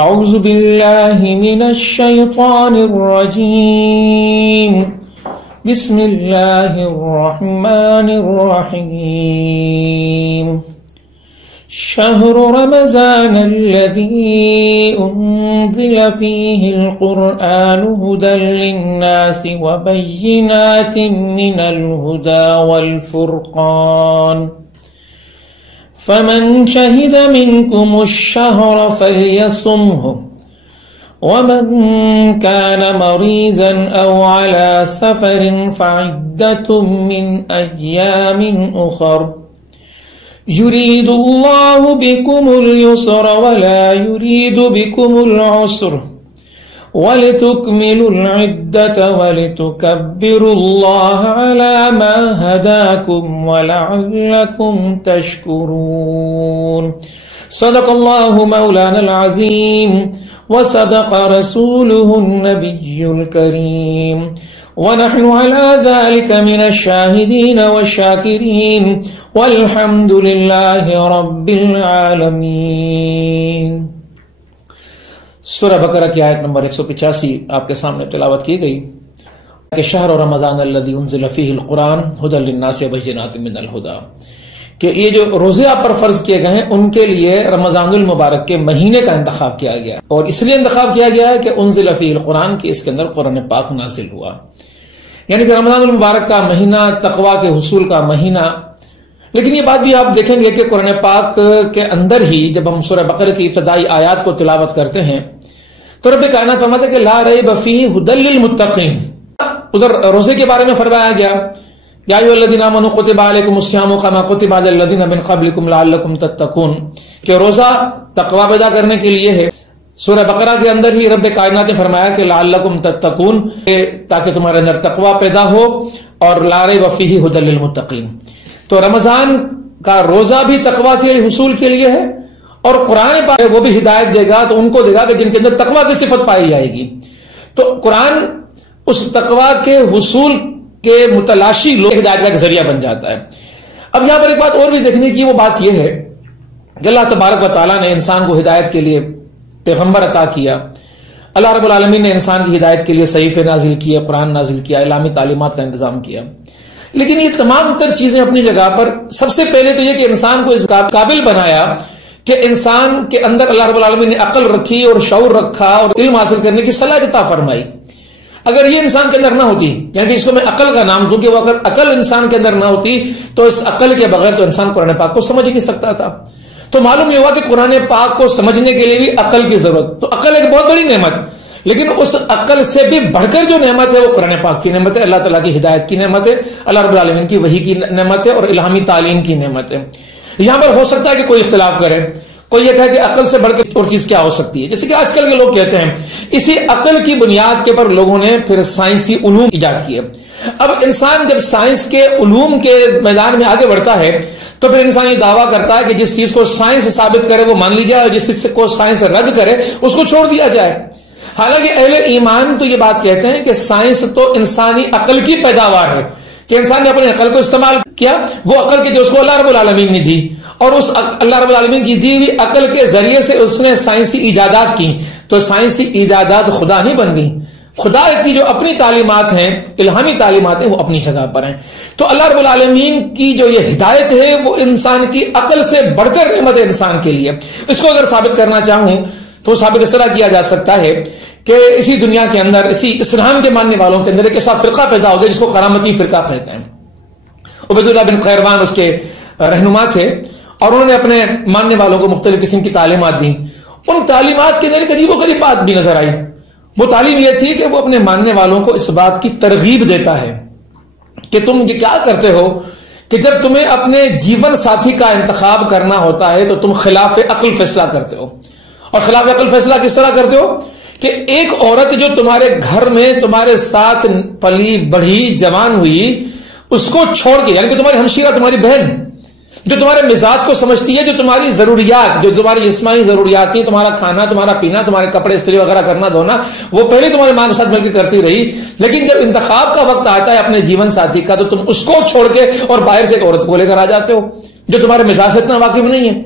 اعوذ باللہ من الشیطان الرجیم بسم اللہ الرحمن الرحیم شہر رمضان الذی انزل فیہ القرآن ھدی للناس وبینات من الھدی والفرقان فمن شهد منكم الشهر فليصمه ومن كان مريضا أو على سفر فعدة من أيام أخر يريد الله بكم اليسر ولا يريد بكم العسر وَلِتُكْمِلُوا الْعِدَّةَ وَلِتُكَبِّرُوا اللَّهَ عَلَى مَا هَدَاكُمْ وَلَعَلَّكُمْ تَشْكُرُونَ صدق اللہ مولانا العظیم وصدق رسولہ النبی الکریم ونحن على ذلك من الشاہدین والشاکرین والحمد للہ رب العالمین۔ سورہ بقرہ کی آیت نمبر 185 آپ کے سامنے تلاوت کی گئی کہ شہر رمضان الذی انزل فیہ القرآن ھدی للناس وبینات من الھدی، کہ یہ جو روزے آپ پر فرض کیے گئے ہیں ان کے لیے رمضان المبارک کے مہینے کا انتخاب کیا گیا، اور اس لیے انتخاب کیا گیا ہے کہ انزل فیہ القرآن، کہ اس کے اندر قرآن پاک نازل ہوا، یعنی کہ رمضان المبارک کا مہینہ تقویٰ کے حصول کا مہینہ۔ لیکن یہ بات بھی آپ دیکھیں گے کہ قرآن پاک کے اندر ہی جب ہم سورہ بقرہ کی ابتدائی آیات کو تلاوت کرتے ہیں تو رب کائنات فرماتا ہے کہ لا ریب فیہ ھدی للمتقین۔ ادھر روزے کے بارے میں فرمایا گیا یا ایھا الذین آمنوا کتب علیکم الصیام کما کتب علی الذین من قبلکم لعلکم تتقون، کہ روزہ تقویٰ پیدا کرنے کے لیے ہے۔ سورہ بقرہ کے اندر ہی رب کائنات نے فرمایا کہ لعلکم تتقون، تاکہ تمہارے اندر تقویٰ پیدا ہو، اور لا ریب فیہ ھدی للمتقین۔ تو رمضان کا روزہ بھی تقویٰ کے حصول کے لیے ہے، اور قرآن پاک وہ بھی ہدایت دے گا تو ان کو دے گا کہ جن کے اندر تقویٰ کی صفت پائی جائے گی۔ تو قرآن اس تقویٰ کے حصول کے متلاشی لوگ ہدایت کا ذریعہ بن جاتا ہے۔ اب یہاں پر ایک بات اور بھی دیکھنے کی، وہ بات یہ ہے کہ اللہ تبارک و تعالیٰ نے انسان کو ہدایت کے لیے پیغمبر عطا کیا، اللہ رب العالمین نے انسان کی ہدایت کے لیے صحیفے نازل کیے، قرآن نازل کیا، الہامی تعلیمات کا انتظام کیا۔ لیکن یہ تمام تر چیزیں اپنی جگہ پر، سب سے پہلے تو یہ کہ انسان کو اس قابل بنایا کہ انسان کے اندر اللہ رب العالمین نے عقل رکھی اور شعور رکھا اور علم حاصل کرنے کی صلاحیت عطا فرمائی۔ اگر یہ انسان کے اندر نہ ہوتی، یعنی کہ اس کو میں عقل کا نام دوں کہ وہ اگر عقل انسان کے اندر نہ ہوتی تو اس عقل کے بغیر تو انسان قرآن پاک کو سمجھ نہیں سکتا تھا۔ تو معلوم یہ ہوا کہ قرآن پاک کو سمجھنے کے لیے بھی عقل کی ضرورت، تو عقل ایک بہت بڑی نعمت، لیکن اس عقل سے بھی بڑھ کر جو نعمت ہے وہ قرآن پاک کی نعمت ہے، اللہ تعالیٰ کی ہدایت کی نعمت ہے، اللہ رب العالمین کی وحی کی نعمت ہے، اور الہامی تعلیم کی نعمت ہے۔ یہاں پر ہو سکتا ہے کہ کوئی اختلاف کرے، کوئی یہ کہے کہ عقل سے بڑھ کے اور چیز کیا ہو سکتی ہے، جیسے کہ آج کل کے لوگ کہتے ہیں۔ اسی عقل کی بنیاد کے پر لوگوں نے پھر سائنسی علوم ایجاد کیے۔ اب انسان جب سائنس کے علوم کے میدان میں آگے بڑھتا ہے تو پھر انسان یہ دعویٰ کرتا ہے کہ جس چیز کو سائنس ثابت کرے وہ مان لی جائے، اور جس چیز کو سائنس رد کرے اس کو چھوڑ دیا جائے۔ حالانکہ اہل ایمان تو یہ بات کہتے ہیں کہ سائنس تو انسانی عقل کی پیداوار ہے، کہ انسان نے اپنے عقل کو استعمال کیا، وہ عقل کے جو اس کو اللہ رب العالمین نے دی، اور اس اللہ رب العالمین کی دی ہوئی عقل کے ذریعے سے اس نے سائنسی ایجادات کی، تو سائنسی ایجادات خدا نہیں بن گئی۔ خدا کی جو اپنی تعلیمات ہیں، الہامی تعلیمات ہیں، وہ اپنی جگہ پر ہیں۔ تو اللہ رب العالمین کی جو یہ ہدایت ہے وہ انسان کی عقل سے بڑھ کر نعمت ہے انسان کے لیے۔ اس کو اگر ثابت کرنا چاہوں تو ثابت اس طرح کیا جا سکتا ہے کہ اسی دنیا کے اندر، اسی اسلام کے ماننے والوں کے اندر ایک ایسا فرقہ پیدا ہو گیا جس کو کرامتی فرقہ کہتے ہیں۔ عبید اللہ بن قیروان اس کے رہنما تھے، اور انہوں نے اپنے ماننے والوں کو مختلف قسم کی تعلیمات دی۔ ان تعلیمات کے اندر ایک عجیب و غریب بات بھی نظر آئی۔ وہ تعلیم یہ تھی کہ وہ اپنے ماننے والوں کو اس بات کی ترغیب دیتا ہے کہ تم یہ کیا کرتے ہو کہ جب تمہیں اپنے جیون ساتھی کا انتخاب کرنا ہوتا ہے تو تم خلاف عقل فیصلہ کرتے ہو۔ اور خلاف عقل فیصلہ کس طرح کرتے ہو کہ ایک عورت جو تمہارے گھر میں تمہارے ساتھ پلی بڑھی جوان ہوئی، اس کو چھوڑ کے، یعنی کہ تمہاری ہمشیرہ، تمہاری بہن جو تمہارے مزاج کو سمجھتی ہے، جو تمہاری ضروریات، جو تمہاری جسمانی ضروریات ہیں، تمہارا کھانا، تمہارا پینا، تمہارے کپڑے استری وغیرہ کرنا دھونا، وہ پہلے تمہارے ماں کے ساتھ مل کے کرتی رہی، لیکن جب انتخاب کا وقت آتا ہے اپنے جیون ساتھی کا تو تم اس کو چھوڑ کے اور باہر سے ایک عورت کو لے کر آ جاتے ہو جو تمہارے مزاج سے اتنا واقف نہیں ہے،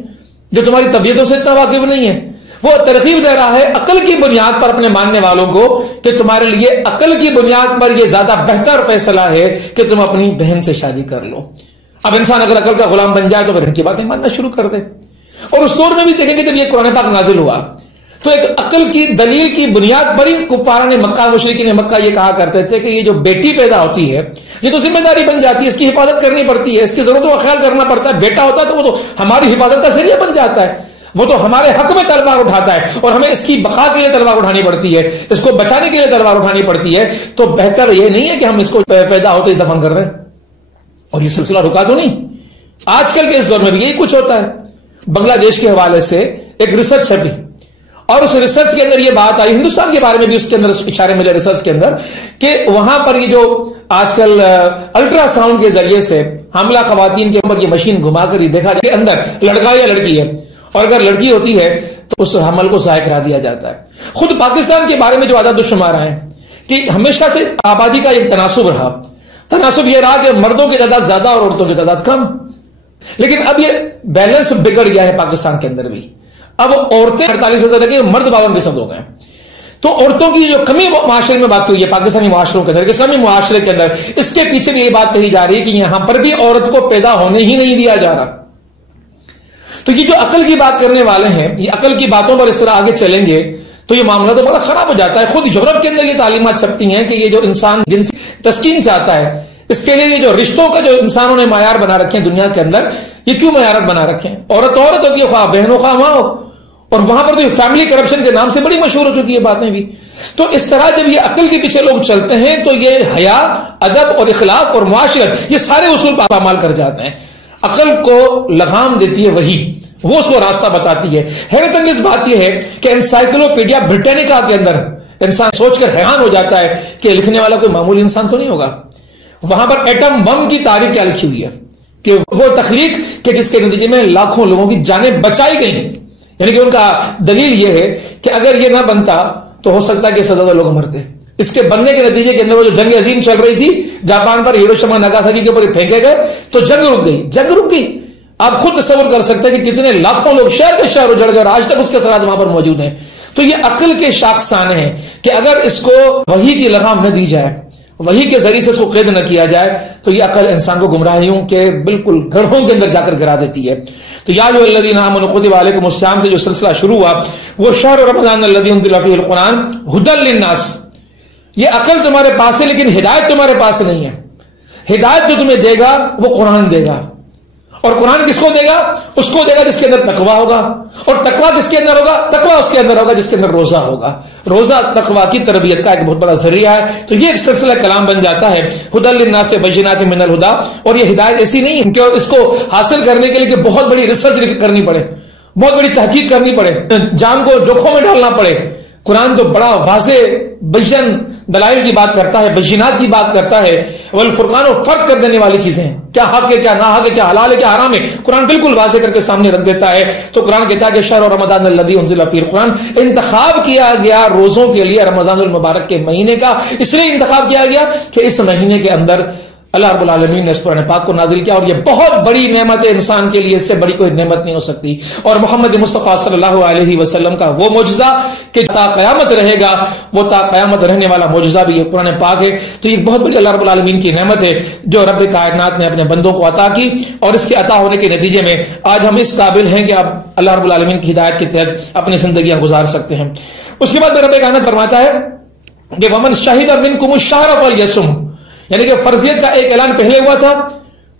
جو تمہاری طبیعتوں سے اتنا واقف نہیں ہے۔ وہ ترغیب دے رہا ہے عقل کی بنیاد پر اپنے ماننے والوں کو کہ تمہارے لیے عقل کی بنیاد پر یہ زیادہ بہتر فیصلہ ہے کہ تم اپنی بہن سے شادی کر لو. اب انسان اگر عقل کا غلام بن جائے تو پھر ان کی باتیں ماننا شروع کر دے. اور اس دور میں بھی دیکھیں گے جب یہ قرآن پاک نازل ہوا تو ایک عقل کی دلیل کی بنیاد پر ہی کفاران مکہ مشرکین مکہ یہ کہا کرتے تھے کہ یہ جو بیٹی پیدا ہوتی ہے یہ تو ذمہ داری بن جاتی ہے, اس کی حفاظت کرنی پڑتی ہے, اس کی ضرورتوں کا خیال کرنا پڑتا ہے. بیٹا ہوتا ہے تو وہ تو ہماری حفاظت کا ذریعہ بن جاتا ہے, وہ تو ہمارے حق میں تلوار اٹھاتا ہے اور ہمیں اس کی بقا کے لیے تلوار اٹھانی پڑتی ہے, اس کو بچانے کے لیے تلوار اٹھانی پڑتی ہے. تو بہتر یہ نہیں ہے کہ ہم اس کو پیدا ہوتے ہی دفن کر رہے ہیں اور یہ سلسلہ رکا تو نہیں. آج کل کے اس دور میں بھی یہی کچھ ہوتا ہے. بنگلہ دیش کے حوالے سے ایک ریسرچ چھپی اور اس ریسرچ کے اندر یہ بات آئی, ہندوستان کے بارے میں بھی اس کے اندر اشارے ملے ریسرچ کے اندر, کہ وہاں پر یہ جو آج کل الٹرا ساؤنڈ کے ذریعے سے حاملہ خواتین کے اوپر یہ مشین گھما کر یہ دیکھا جائے کہ اندر لڑکا یا لڑکی ہے, اور اگر لڑکی ہوتی ہے تو اس حمل کو ضائع کرا دیا جاتا ہے. خود پاکستان کے بارے میں جو عدد و شمار ہیں کہ ہمیشہ سے آبادی کا ایک تناسب رہا. تناسب یہ رہا کہ مردوں کی تعداد زیادہ اور عورتوں کی تعداد کم, لیکن اب یہ بیلنس بگڑ گیا ہے پاکستان کے اندر بھی. اب عورتیں 48% کی, مرد 52% ہو گئے. تو عورتوں کی جو کمی معاشرے میں باقی ہوئی ہے پاکستانی معاشروں کے اندر, اسلامی معاشرے کے اندر, اس کے پیچھے بھی یہ بات کہی جا رہی ہے کہ یہاں پر بھی عورت کو پیدا ہونے ہی نہیں دیا جا رہا. تو یہ جو عقل کی بات کرنے والے ہیں, یہ عقل کی باتوں پر اس طرح آگے چلیں گے تو یہ معاملہ تو بڑا خراب ہو جاتا ہے. خود یورپ کے اندر یہ تعلیمات چھپتی ہیں کہ یہ جو انسان جنسی تسکین چاہتا ہے, اس کے لیے یہ جو رشتوں کا جو انسانوں نے معیار بنا رکھے ہیں دنیا کے اندر, یہ کیوں معیارات بنا رکھے ہیں؟ عورت ہوتی ہے, خواہ بہن ہو خواہ ماں ہو, اور وہاں پر تو فیملی کرپشن کے نام سے بڑی مشہور ہو چکی ہے باتیں بھی. تو اس طرح جب یہ عقل کے پیچھے لوگ چلتے ہیں تو یہ حیا, ادب اور اخلاق اور معاشرت, یہ سارے اصول پامال کر جاتے ہیں. عقل کو لگام دیتی ہے وہی, وہ اس کو راستہ بتاتی ہے. حیرت انگیز بات یہ ہے کہ انسائکلوپیڈیا برٹینیکا کے اندر انسان سوچ کر حیران ہو جاتا ہے کہ لکھنے والا کوئی معمولی انسان تو نہیں ہوگا. وہاں پر ایٹم بم کی تاریخ کیا لکھی ہوئی ہے کہ وہ تخلیق کہ جس کے نتیجے میں لاکھوں لوگوں کی جانیں بچائی گئی. یعنی کہ ان کا دلیل یہ ہے کہ اگر یہ نہ بنتا تو ہو سکتا ہے کہ اس سے زیادہ لوگ مرتے. اس کے بننے کے نتیجے کے اندر وہ جو جنگ عظیم چل رہی تھی جاپان پر, ہیروشیما ناگاساکی کے اوپر پھینکے گئے تو جنگ رک گئی. جنگ رک گئی. آپ خود تصور کر سکتے ہیں کہ کتنے لاکھوں لوگ شہر کے شہر اجڑ گئے, آج تک اس کے اثرات وہاں پر موجود ہیں. تو یہ عقل کے شاخسانے ہیں کہ اگر اس کو وحی کی لگام نہ دی جائے, وحی کے ذریعے سے اس کو قید نہ کیا جائے تو یہ عقل انسان کو گمراہیوں کے بالکل گڑھوں کے اندر جا کر گرا دیتی ہے. تو یا ایھا الذین آمنوا کتب علیکم الصیام سے جو سلسلہ شروع ہوا وہ شہر رمضان الذی انزل فیہ القرآن ھدی للناس. یہ عقل تمہارے پاس ہے لیکن ہدایت تمہارے پاس نہیں ہے. ہدایت جو تمہیں دے گا وہ قرآن دے گا, اور قرآن کس کو دے گا؟ اس کو دے گا جس کے اندر تقویٰ ہوگا. اور تقویٰ کس کے اندر ہوگا؟ تقویٰ اس کے اندر ہوگا جس کے اندر روزہ ہوگا. روزہ تقویٰ کی تربیت کا ایک بہت بڑا ذریعہ ہے. تو یہ ایک سلسلہ کلام بن جاتا ہے ھدی للناس بینات من الھدی. اور یہ ہدایت ایسی نہیں ہے کہ اس کو حاصل کرنے کے لیے کہ بہت بڑی ریسرچ کرنی پڑے, بہت بڑی تحقیق کرنی پڑے, جان کو جوکھوں میں ڈالنا پڑے. قرآن تو بڑا واضح بیان دلائل کی بات کرتا ہے, بینات کی بات کرتا ہے. والفرقان, و فرق کر دینے والی چیزیں, کیا حق ہے کیا ناحق ہے, کیا حلال ہے کیا حرام ہے, قرآن بالکل واضح کر کے سامنے رکھ دیتا ہے. تو قرآن کہتا ہے کہ شہر رمضان الذی انزل فیہ القرآن, انتخاب کیا گیا روزوں کے لیے رمضان المبارک کے مہینے کا. اس لیے انتخاب کیا گیا کہ اس مہینے کے اندر اللہ رب العالمین نے اس قرآن پاک کو نازل کیا, اور یہ بہت بڑی نعمت ہے انسان کے لیے, اس سے بڑی کوئی نعمت نہیں ہو سکتی. اور محمد مصطفیٰ صلی اللہ علیہ وسلم کا وہ معجزہ کہ تا قیامت رہے گا, وہ تا قیامت رہنے والا معجزہ بھی یہ قرآن پاک ہے. تو یہ بہت بڑی اللہ رب العالمین کی نعمت ہے جو رب کائنات نے اپنے بندوں کو عطا کی, اور اس کے عطا ہونے کے نتیجے میں آج ہم اس قابل ہیں کہ اب اللہ رب العالمین کی ہدایت کے تحت اپنی زندگیاں گزار سکتے ہیں. اس کے بعد رب کائنات فرماتا ہے کہ ومن شہد منکم الشہر فلیصم, یعنی کہ فرضیت کا ایک اعلان پہلے ہوا تھا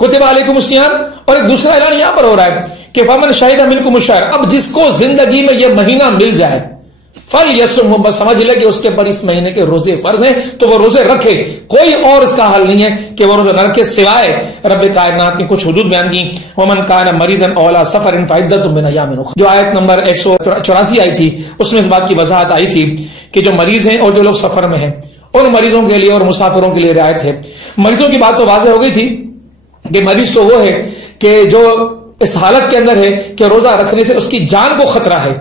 کتب علیکم الصیام, اور ایک دوسرا اعلان یہاں پر ہو رہا ہے کہ فمن شہد منکم الشہر, اب جس کو زندگی میں یہ مہینہ مل جائے فلیصم, بس سمجھ لے کہ اس کے پر اس مہینے کے روزے فرض ہیں تو وہ روزے رکھے. کوئی اور اس کا حل نہیں ہے کہ وہ روزے نہ رکھے سوائے رب کائنات نے کچھ حدود بیان کی. ومن کان مریضا او علی سفر فعدۃ من ایام اخر, جو آیت نمبر 184 آئی تھی اس میں اس بات کی وضاحت آئی تھی کہ جو مریض ہیں اور جو لوگ سفر میں ہیں ان مریضوں کے لیے اور مسافروں کے لیے رعایت ہے. مریضوں کی بات تو واضح ہو گئی تھی کہ مریض تو وہ ہے کہ جو اس حالت کے اندر ہے کہ روزہ رکھنے سے اس کی جان کو خطرہ ہے,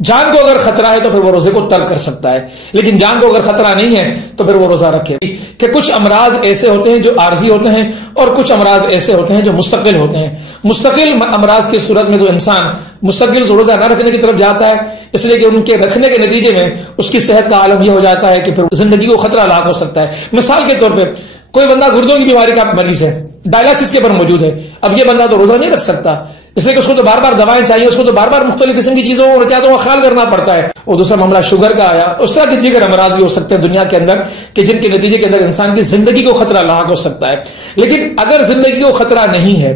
جان کو اگر خطرہ ہے تو پھر وہ روزے کو ترک کر سکتا ہے، لیکن جان کو اگر خطرہ نہیں ہے تو پھر وہ روزہ رکھے کہ کچھ امراض ایسے ہوتے ہیں جو عارضی ہوتے ہیں اور کچھ امراض ایسے ہوتے ہیں جو مستقل ہوتے ہیں۔ مستقل امراض کی صورت میں تو انسان مستقل روزہ نہ رکھنے کی طرف جاتا ہے، اس لیے کہ ان کے رکھنے کے نتیجے میں اس کی صحت کا عالم یہ ہو جاتا ہے کہ پھر زندگی کو خطرہ لاحق ہو سکتا ہے۔ مثال کے طور پہ کوئی بندہ گردوں کی بیماری کا مریض ہے، ڈائلسس کے پر موجود ہے، اب یہ بندہ تو روزہ نہیں رکھ سکتا، اس لیے کہ اس کو تو بار بار دوائیں چاہیے، اس کو تو بار بار مختلف قسم کی چیزوں اور احتیاطوں کا خیال کرنا پڑتا ہے۔ اور دوسرا معاملہ شوگر کا آیا، اس طرح کے دیگر امراض بھی ہو سکتے ہیں دنیا کے اندر کہ جن کے نتیجے کے اندر انسان کی زندگی کو خطرہ لاحق ہو سکتا ہے۔ لیکن اگر زندگی کو خطرہ نہیں ہے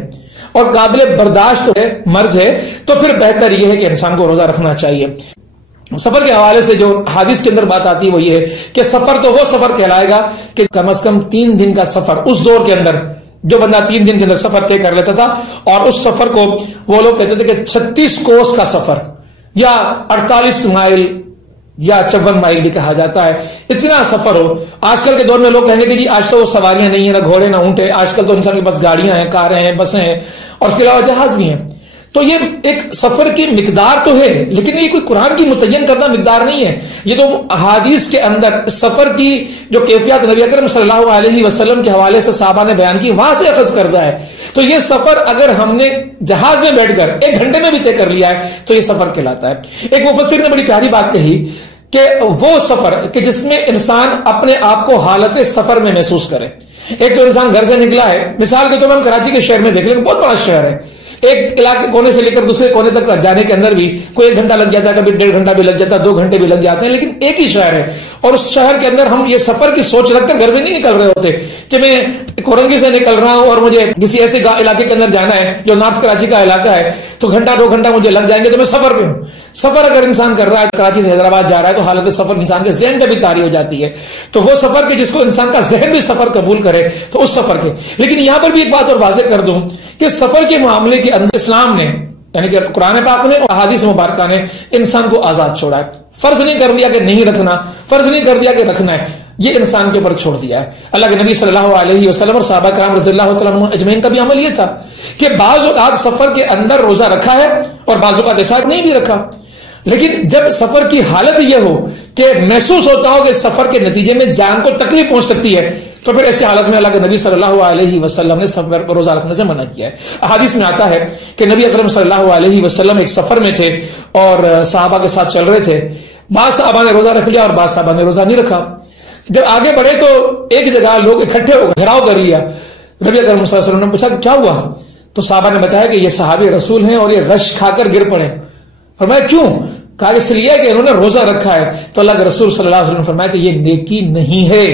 اور قابل برداشت ہے، مرض ہے، تو پھر بہتر یہ ہے کہ انسان کو روزہ رکھنا چاہیے۔ سفر کے حوالے سے جو حدیث کے اندر بات آتی ہے وہ یہ ہے کہ سفر تو وہ سفر کہلائے گا کہ کم از کم 3 دن کا سفر، اس دور کے اندر جو بندہ 3 دن کے اندر سفر طے کر لیتا تھا، اور اس سفر کو وہ لوگ کہتے تھے کہ 36 کوس کا سفر یا 48 مائل یا 54 مائل بھی کہا جاتا ہے، اتنا سفر ہو۔ آج کل کے دور میں لوگ کہیں گے کہ جی آج تو وہ سواریاں نہیں ہیں، نہ گھوڑے نہ اونٹ ہے، آج کل تو انسان کے پاس گاڑیاں ہیں، کاریں ہیں، بسیں ہیں، اور اس کے علاوہ جہاز بھی ہیں۔ تو یہ ایک سفر کی مقدار تو ہے، لیکن یہ کوئی قرآن کی متعین کردہ مقدار نہیں ہے، یہ تو احادیث کے اندر سفر کی جو کیفیات نبی اکرم صلی اللہ علیہ وسلم کے حوالے سے صحابہ نے بیان کی وہاں سے اخذ کردہ ہے۔ تو یہ سفر اگر ہم نے جہاز میں بیٹھ کر 1 گھنٹے میں بھی طے کر لیا ہے تو یہ سفر کہلاتا ہے۔ ایک مفسر نے بڑی پیاری بات کہی کہ وہ سفر کہ جس میں انسان اپنے آپ کو حالت سفر میں محسوس کرے۔ ایک تو انسان گھر سے نکلا ہے، مثال کے طور پر ہم کراچی کے شہر میں دیکھ لیں، بہت بڑا شہر ہے، ایک علاقے کونے سے لے کر دوسرے کونے تک جانے کے اندر بھی کوئی 1 گھنٹہ لگ جاتا ہے، کبھی 1.5 گھنٹہ بھی لگ جاتا ہے، 2 گھنٹے بھی لگ جاتے ہیں، لیکن ایک ہی شہر ہے، اور اس شہر کے اندر ہم یہ سفر کی سوچ رکھ کر گھر سے نہیں نکل رہے ہوتے کہ میں کورنگی سے نکل رہا ہوں اور مجھے کسی ایسے علاقے کے اندر جانا ہے جو نارتھ کراچی کا علاقہ ہے، تو 1-2 گھنٹہ مجھے لگ جائیں گے تو میں سفر پہ ہوں۔ سفر اگر انسان کر رہا ہے، کراچی سے حیدرآباد جا رہا ہے، تو حالت سفر انسان کے ذہن پہ بھی طاری ہو جاتی ہے، تو وہ سفر کے جس کو انسان کا ذہن بھی سفر قبول کرے تو اس سفر کے۔ لیکن یہاں پر بھی ایک بات اور واضح کر دوں کہ سفر کے معاملے کے اندر اسلام نے، یعنی کہ قرآن پاک نے اور احادیث مبارکہ نے انسان کو آزاد چھوڑا ہے، فرض نہیں کر دیا کہ نہیں رکھنا، فرض نہیں کر دیا کہ رکھنا ہے، یہ انسان کے اوپر چھوڑ دیا ہے۔ اللہ کے نبی صلی اللہ علیہ وسلم اور صحابہ کرام رضی اللہ تعالیٰ عنہم اجمعین کا بھی عمل یہ تھا کہ بعض اوقات سفر کے اندر روزہ رکھا ہے اور بعض اوقات ایسا نہیں بھی رکھا، لیکن جب سفر کی حالت یہ ہو کہ محسوس ہوتا ہو کہ سفر کے نتیجے میں جان کو تکلیف پہنچ سکتی ہے، تو پھر ایسی حالت میں اللہ کے نبی صلی اللہ علیہ وسلم نے سفر کو روزہ رکھنے سے منع کیا ہے۔ احادیث میں آتا ہے کہ نبی اکرم صلی اللہ علیہ وسلم ایک سفر میں تھے اور صحابہ کے ساتھ چل رہے تھے، بعض صحابہ نے روزہ رکھ لیا اور بعض صحابہ نے روزہ نہیں رکھا۔ جب آگے بڑھے تو ایک جگہ لوگ اکٹھے ہو گئے، گھیراؤ کر لیا، نبی اکرم صلی اللہ علیہ وسلم نے پوچھا کیا ہوا؟ تو صحابہ نے بتایا کہ یہ صحابی رسول ہیں اور یہ غش کھا کر گر پڑے۔ فرمایا کیوں؟ کہا اس لیے کہ انہوں نے روزہ رکھا ہے۔ تو اللہ کے رسول صلی اللہ علیہ وسلم نے فرمایا کہ یہ نیکی نہیں ہے،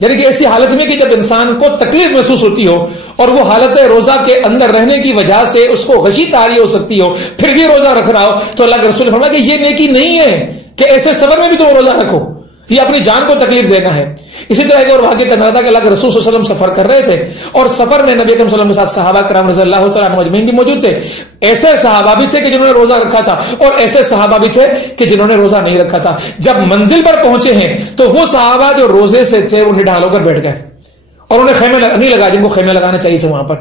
یعنی کہ ایسی حالت میں کہ جب انسان کو تکلیف محسوس ہوتی ہو اور وہ حالت روزہ کے اندر رہنے کی وجہ سے اس کو غشی طاری ہو سکتی ہو، پھر بھی روزہ رکھ رہا ہو، تو اللہ کے رسول نے فرمایا کہ یہ نیکی نہیں ہے کہ ایسے سفر میں بھی تم روزہ رکھو، یہ اپنی جان کو تکلیف دینا ہے۔ اسی طرح ایک اور واقعہ کا اندازہ کہ اللہ کے رسول صلی اللہ علیہ وسلم سفر کر رہے تھے اور سفر میں نبی اکرم صلی اللہ علیہ وسلم کے ساتھ صحابہ کرام رضی اللہ تعالیٰ عنہم اجمعین بھی موجود تھے۔ ایسے صحابہ بھی تھے کہ جنہوں نے روزہ رکھا تھا اور ایسے صحابہ بھی تھے کہ جنہوں نے روزہ نہیں رکھا تھا۔ جب منزل پر پہنچے ہیں تو وہ صحابہ جو روزے سے تھے وہ نڈھال ہو کر بیٹھ گئے اور انہیں خیمے نہیں لگا جن کو خیمے لگانے چاہیے تھے وہاں پر۔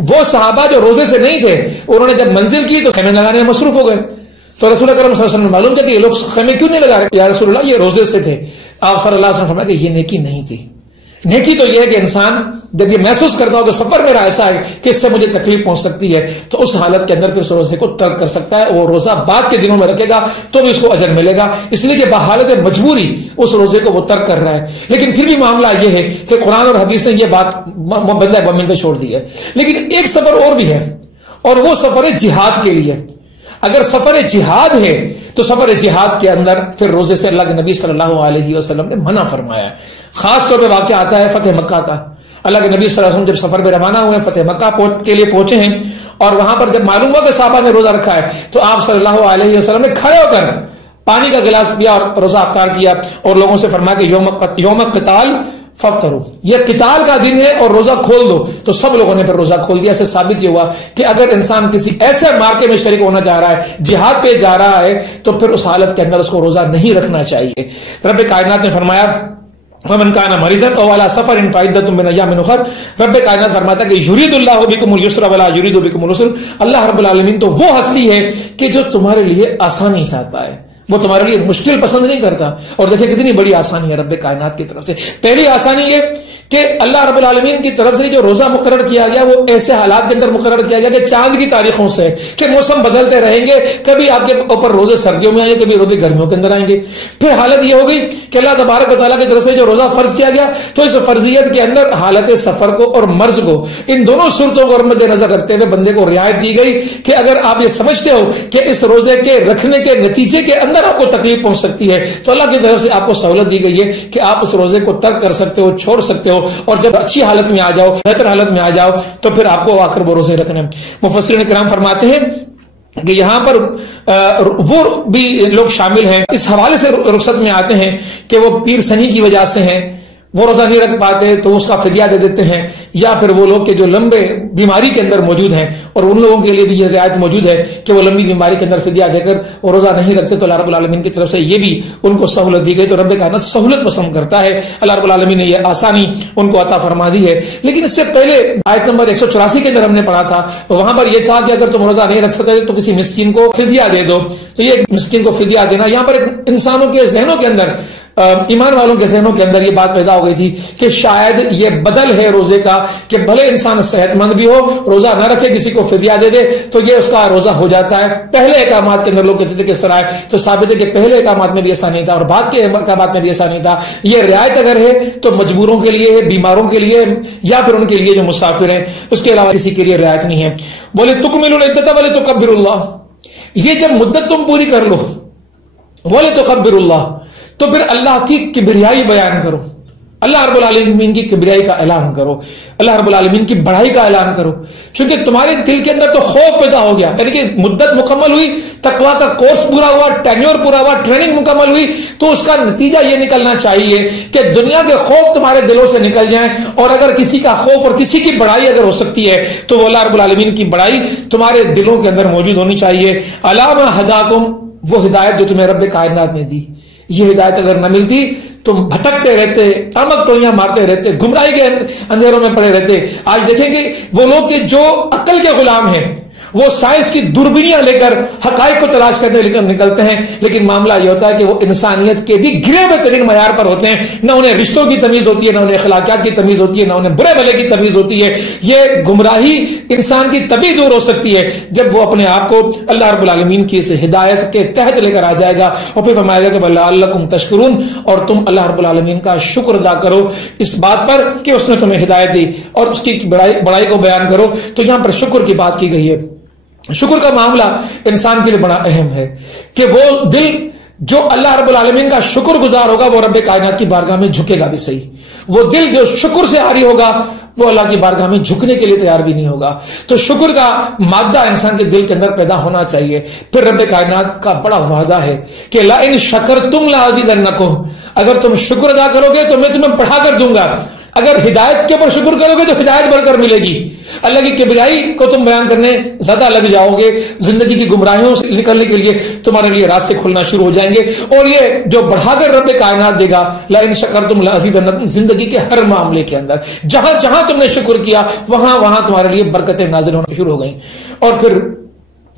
وہ صحابہ جو روزے سے نہیں تھے انہوں نے جب منزل کی تو خیمے لگانے میں مصروف ہو گئے۔ تو رسول اکرم صلی اللہ علیہ وسلم نے معلوم کیا کہ یہ لوگ خیمے کیوں نہیں لگا رہے؟ یا رسول اللہ یہ روزے سے تھے۔ آپ صلی اللہ علیہ وسلم فرمایا کہ یہ نیکی نہیں تھی۔ نیکی تو یہ ہے کہ انسان جب یہ محسوس کرتا ہو کہ سفر میرا ایسا ہے کہ اس سے مجھے تکلیف پہنچ سکتی ہے تو اس حالت کے اندر پھر اس روزے کو ترک کر سکتا ہے، وہ روزہ بعد کے دنوں میں رکھے گا تو بھی اس کو اجر ملے گا، اس لیے کہ بحالت مجبوری اس روزے کو وہ ترک کر رہا ہے۔ لیکن پھر بھی معاملہ یہ ہے کہ قرآن اور حدیث نے یہ بات بندہ مومن پہ چھوڑ دی ہے۔ لیکن ایک سفر اور بھی ہے اور وہ سفر جہاد کے لیے۔ اگر سفر جہاد ہے تو سفر جہاد کے اندر پھر روزے سے اللہ کے نبی صلی اللہ علیہ وسلم نے منع فرمایا ہے۔ خاص طور پہ واقعہ آتا ہے فتح مکہ کا۔ اللہ کے نبی صلی اللہ علیہ وسلم جب سفر پہ روانہ ہوئے، فتح مکہ کے لیے پہنچے ہیں اور وہاں پر جب معلوم ہوا کہ صحابہ نے روزہ رکھا ہے تو آپ صلی اللہ علیہ وسلم نے کھڑے ہو کر پانی کا گلاس پیا اور روزہ افطار کیا اور لوگوں سے فرمایا کہ یوم قتال فافطروا، یہ قتال کا دن ہے اور روزہ کھول دو۔ تو سب لوگوں نے پھر روزہ کھول دیا۔ سے ثابت یہ ہوا کہ اگر انسان کسی ایسے مارکے میں شریک ہونا چاہ رہا ہے، جہاد پہ جا رہا ہے، تو پھر اس حالت کے اندر اس کو روزہ نہیں رکھنا چاہیے۔ رب کائنات نے فرمایا ومن کان مریضا او علی سفر فعدۃ من ایام اخر. رب کائنات فرماتا ہے کہ یرید اللہ بکم الیسر ولا یرید بکم العسر. اللہ رب العالمین تو وہ ہستی ہے کہ جو تمہارے لیے آسانی چاہتا ہے، وہ تمہارے لیے مشکل پسند نہیں کرتا. اور دیکھیں کتنی بڑی آسانی ہے رب کائنات کی طرف سے. پہلی آسانی یہ کہ اللہ رب العالمین کی طرف سے جو روزہ مقرر کیا گیا وہ ایسے حالات کے اندر مقرر کیا گیا کہ چاند کی تاریخوں سے، کہ موسم بدلتے رہیں گے، کبھی آپ کے اوپر روزے سردیوں میں آئیں گے، کبھی روزے گرمیوں کے اندر آئیں گے. پھر حالت یہ ہو گئی کہ اللہ تبارک و تعالیٰ کی طرف سے جو روزہ فرض کیا گیا تو اس فرضیت کے اندر حالت سفر کو اور مرض کو، ان دونوں صورتوں کو مد نظر رکھتے ہوئے بندے کو رعایت دی گئی کہ اگر آپ یہ سمجھتے ہو کہ اس روزے کے رکھنے کے نتیجے کے اندر آپ کو تکلیف پہنچ سکتی ہے تو اللہ کی طرف سے آپ کو سہولت دی گئی ہے کہ آپ اس روزے کو ترک کر سکتے ہو، چھوڑ سکتے ہو، اور جب اچھی حالت میں آ جاؤ، بہتر حالت میں آ جاؤ تو پھر آپ کو آ کر وہ روزے رکھنے. مفسرین کرام فرماتے ہیں کہ یہاں پر وہ بھی لوگ شامل ہیں اس حوالے سے رخصت میں آتے ہیں کہ وہ پیر سنی کی وجہ سے ہیں، وہ روزہ نہیں رکھ پاتے تو اس کا فدیہ دے دیتے ہیں، یا پھر وہ لوگ کہ جو لمبے بیماری کے اندر موجود ہیں اور ان لوگوں کے لیے بھی یہ رعایت موجود ہے کہ وہ لمبی بیماری کے اندر فدیہ دے کر وہ روزہ نہیں رکھتے تو اللہ رب العالمین کی طرف سے یہ بھی ان کو سہولت دی گئی. تو رب کائنات سہولت پسند کرتا ہے، اللہ رب العالمین نے یہ آسانی ان کو عطا فرما دی ہے. لیکن اس سے پہلے آیت نمبر 184 کے اندر ہم نے پڑھا تھا، وہاں پر یہ تھا کہ اگر تم روزہ نہیں رکھ سکتے تو کسی مسکین کو فدیہ دے دو. تو یہ مسکین کو فدیہ دینا، یہاں پر انسانوں کے ذہنوں کے اندر، ایمان والوں کے ذہنوں کے اندر یہ بات پیدا ہو گئی تھی کہ شاید یہ بدل ہے روزے کا کہ بھلے انسان صحت مند بھی ہو، روزہ نہ رکھے، کسی کو فدیہ دے دے تو یہ اس کا روزہ ہو جاتا ہے. پہلے احکامات کے اندر لوگ کہتے تھے کس طرح ہے، تو ثابت ہے کہ پہلے احکامات میں بھی ایسا نہیں تھا اور بعد کے احکامات میں بھی ایسا نہیں تھا. یہ رعایت اگر ہے تو مجبوروں کے لیے ہے، بیماروں کے لیے یا پھر ان کے لیے جو مسافر ہیں، اس کے علاوہ کسی کے لیے رعایت نہیں ہے. بولے تکملوا العدۃ ولتکبروا اللہ، یہ جب مدت تم پوری کر لو، ولتکبروا اللہ، تو پھر اللہ کی کبریائی بیان کرو، اللہ رب العالمین کی کبریائی کا اعلان کرو، اللہ رب العالمین کی بڑائی کا اعلان کرو. چونکہ تمہارے دل کے اندر تو خوف پیدا ہو گیا، یعنی کہ مدت مکمل ہوئی، تقویٰ کا کورس پورا ہوا، ٹینیور پورا ہوا، ٹریننگ مکمل ہوئی، تو اس کا نتیجہ یہ نکلنا چاہیے کہ دنیا کے خوف تمہارے دلوں سے نکل جائیں. اور اگر کسی کا خوف اور کسی کی بڑائی اگر ہو سکتی ہے تو وہ اللہ رب العالمین کی بڑائی تمہارے دلوں کے اندر موجود ہونی چاہیے. علامہ ہداکم، وہ ہدایت جو تمہیں رب کائنات نے دی، یہ ہدایت اگر نہ ملتی تم بھٹکتے رہتے، امک ٹولیاں مارتے رہتے، گمراہی کے اندھیروں میں پڑے رہتے. آج دیکھیں گے وہ لوگ کہ جو عقل کے غلام ہیں، وہ سائنس کی دوربینیاں لے کر حقائق کو تلاش کرنے نکلتے ہیں، لیکن معاملہ یہ ہوتا ہے کہ وہ انسانیت کے بھی گرے ہوئے ترین معیار پر ہوتے ہیں. نہ انہیں رشتوں کی تمیز ہوتی ہے، نہ انہیں اخلاقیات کی تمیز ہوتی ہے، نہ انہیں برے بھلے کی تمیز ہوتی ہے. یہ گمراہی انسان کی تبھی دور ہو سکتی ہے جب وہ اپنے آپ کو اللہ رب العالمین کی اس ہدایت کے تحت لے کر آ جائے گا اور پھر فرمائے گا کہ لعلکم تشکرون، اور تم اللہ رب العالمین کا شکر ادا کرو اس بات پر کہ اس نے تمہیں ہدایت دی اور اس کی بڑائی کو بیان کرو. تو یہاں پر شکر کی بات کی گئی ہے. شکر کا معاملہ انسان کے لیے بڑا اہم ہے کہ وہ دل جو اللہ رب العالمین کا شکر گزار ہوگا وہ رب کائنات کی بارگاہ میں جھکے گا بھی صحیح. وہ دل جو شکر سے عاری ہوگا وہ اللہ کی بارگاہ میں جھکنے کے لیے تیار بھی نہیں ہوگا. تو شکر کا مادہ انسان کے دل کے اندر پیدا ہونا چاہیے. پھر رب کائنات کا بڑا وعدہ ہے کہ لئن شکرتم لازیدنکم، اگر تم شکر ادا کرو گے تو میں تمہیں بڑھا کر دوں گا. اگر ہدایت کے اوپر شکر کرو گے تو ہدایت بڑھ کر ملے گی. اللہ کی کبریائی کو تم بیان کرنے زیادہ لگ جاؤ گے، زندگی کی گمراہیوں سے نکلنے کے لیے تمہارے لیے راستے کھلنا شروع ہو جائیں گے. اور یہ جو بڑھا کر رب کائنات دے گا، لئن شکرتم لازیدنکم، زندگی کے ہر معاملے کے اندر جہاں جہاں تم نے شکر کیا وہاں وہاں تمہارے لیے برکتیں نازل ہونا شروع ہو گئیں. اور پھر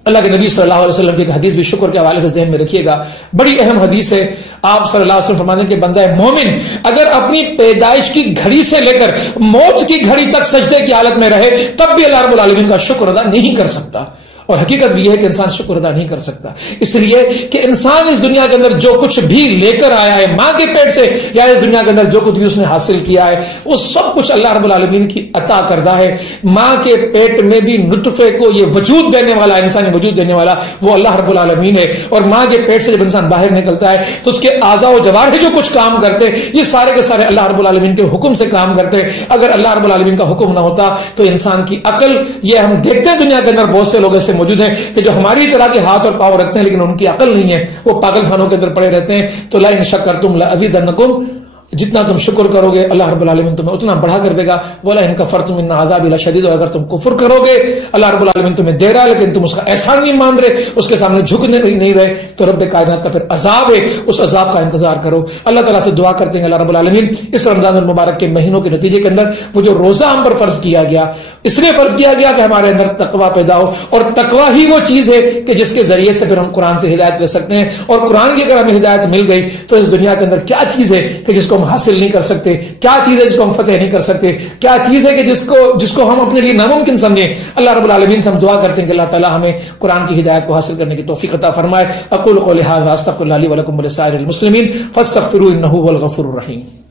اللہ کے نبی صلی اللہ علیہ وسلم کی ایک حدیث بھی شکر کے حوالے سے ذہن میں رکھیے گا، بڑی اہم حدیث ہے. آپ صلی اللہ علیہ وسلم فرماتے ہیں کہ بندہ مومن اگر اپنی پیدائش کی گھڑی سے لے کر موت کی گھڑی تک سجدے کی حالت میں رہے تب بھی اللہ رب العالمین کا شکر ادا نہیں کر سکتا. اور حقیقت بھی یہ ہے کہ انسان شکر ادا نہیں کر سکتا، اس لیے کہ انسان اس دنیا کے اندر جو کچھ بھی لے کر آیا ہے ماں کے پیٹ سے، یا اس دنیا کے اندر جو کچھ بھی اس نے حاصل کیا ہے وہ سب کچھ اللہ رب العالمین کی عطا کردہ ہے. ماں کے پیٹ میں بھی نطفے کو یہ وجود دینے والا، انسانی وجود دینے والا وہ اللہ رب العالمین ہے. اور ماں کے پیٹ سے جب انسان باہر نکلتا ہے تو اس کے اعضاء و جوارح جو کچھ کام کرتے یہ سارے کے سارے اللہ رب العالمین کے حکم سے کام کرتے. اگر اللہ رب العالمین کا حکم نہ ہوتا تو انسان کی عقل، یہ ہم دیکھتے ہیں دنیا کے اندر بہت سے لوگ ایسے موجود ہیں کہ جو ہماری طرح کے ہاتھ اور پاؤں رکھتے ہیں لیکن ان کی عقل نہیں ہے، وہ پاگل خانوں کے اندر پڑے رہتے ہیں. تو لئن شکرتم لازیدنکم، جتنا تم شکر کرو گے اللہ رب العالمین تمہیں اتنا بڑھا کر دے گا. وَلَئِن كَفَرْتُمْ إِنَّ عَذَابِي لَشَدِيدٌ, اگر تم کفر کرو گے اللہ رب العالمین تمہیں دے رہا ہے لیکن تم اس کا احسان نہیں مان رہے, اس کے سامنے جھک نہیں رہے, تو رب کائنات کا پھر عذاب ہے, اس عذاب کا انتظار کرو. اللہ تعالیٰ سے دعا کرتے ہیں اللہ رب العالمین اس رمضان المبارک کے مہینوں کے نتیجے کے اندر وہ جو روزہ ہم پر فرض کیا گیا, اس لیے فرض کیا گیا کہ ہمارے اندر تقویٰ پیدا ہو, اور تقویٰ ہی وہ چیز ہے کہ جس کے ذریعے سے پھر ہم قرآن سے ہدایت لے سکتے ہیں. اور قرآن کی اگر ہمیں ہدایت مل گئی تو اس دنیا کے اندر کیا چیز ہے کہ جس کو ہم حاصل نہیں کر سکتے, کیا چیز ہے جس کو ہم فتح نہیں کر سکتے, کیا چیز ہے کہ جس کو ہم اپنے لیے ناممکن سمجھیں. اللہ رب العالمین سے ہم دعا کرتے ہیں کہ اللہ تعالی ہمیں قرآن کی ہدایت کو حاصل کرنے کی توفیق عطا فرمائے. اقول قولی ھذا واستغفر اللہ لی ولکم ولسائر المسلمین فاستغفروہ انہ ھو الغفور الرحیم.